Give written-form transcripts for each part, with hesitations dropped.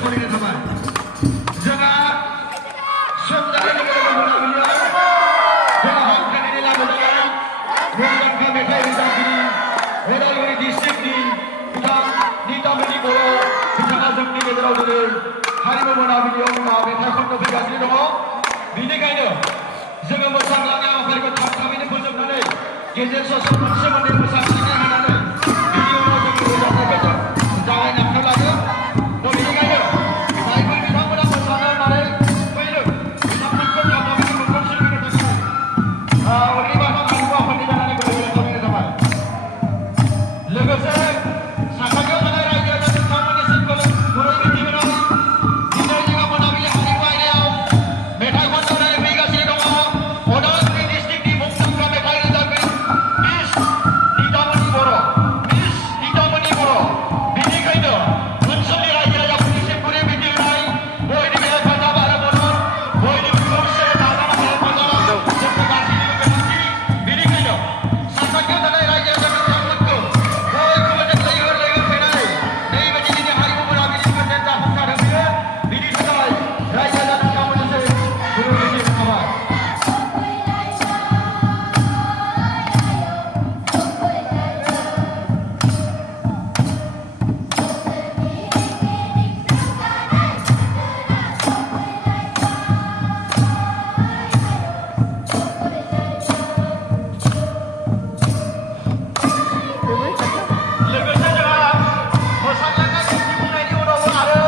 सोलिनो थाबाय जोंहा सम जानाय लोगो लोगो मोनाबिलियाव जोंहा हांख्रायनानै लाबोजानाय मुंदांखा मेथाइ रोजाबगिरि उदालगुरि डिस्ट्रिक्टनि बिथां नितामनि बर' बिथाङा जोंनि गेजेराव दिनै हारिमु मोनाबिलियाव जोंहा मेथाइ खननो फैगासिनो दङ बेनिखायनो जोङो मोसाग्लांनाय हाबाफारिखौ थाब-थाबैनो फोजोबनानै गेजेर ससे मोनसे मोननै मोसाग्लांनाय होनानै बिनि उनाव जोङो रोजाबनायखौ जों जागायनो आखायाव लादों बेनिखायनो जायफोर बिथांमोना मोसानो होननानै फैदों बिथांमोनखौ थाब-थाबैनो न'खर सोलिनो थाखाय अग्नि बाहाग हारिमु आफादनि जानानै गोजौआव खावलायनाय जाबाय लोगोसे साखाथियाव थानाय रायजो राजा बिथांमोननिसिम गुरै मिथिहोनाय दिनै जोंहा मोनाबिलि हारिमु आयदायाव मेथाइ खननानै फैगासिनो दङ उदालगुरि डिस्ट्रिक्टनि मुंदांखा मेथाइ रोजाबगिरि मिस नितामनि बर' बेनिखायनो ओनसोलनि रायजो राजाफोरनिसिम गुरै मिथिहोनाय बयनिबो हेफाजाब आरो मदद बयनिबो खौसे नाजानाय हेफाजाब जोंनो गासैनिबो गोनांथि बेनिखायनो साखाथियाव थानाय रायजो राजा बिथांमोनखौ बयखौबो जों लैहोर लैहोर फैनानै नैबेदि दिनै हारिमु मोनाबिलिखौ जेन जाफुंसार होफैयो बिनि थाखाय रायजो राजा बिथांमोननिसिम गुरै मिथिहोनाय थाबाय लोगोसे जोंहा मोसाग्लांनाय दिन्थिफुंनायनि उनावबो आरो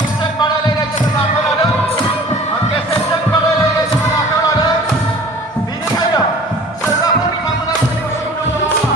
केसेट बादायलायनाय जोङो आखायाव लादों केसेटजों बादायलायनाय जोङो आखायाव लादों बेनिखायनो सोरबाफोर बिथांमोना जुदि उसुखुथु दङब्ला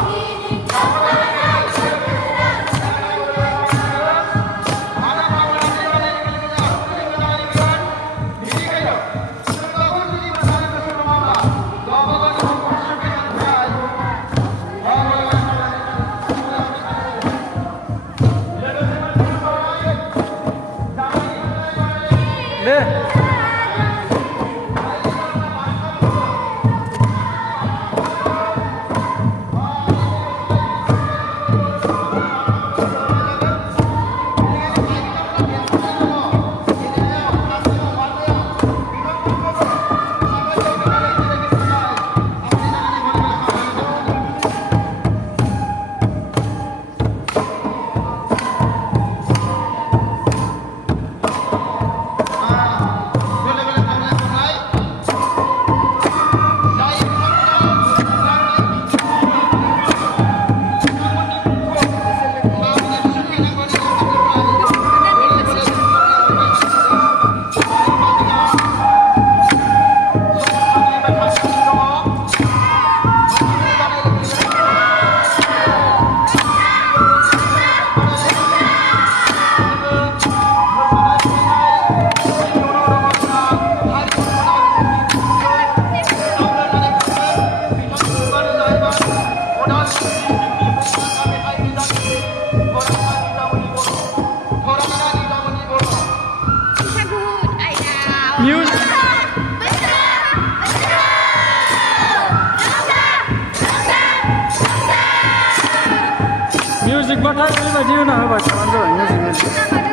Music, what has been the music?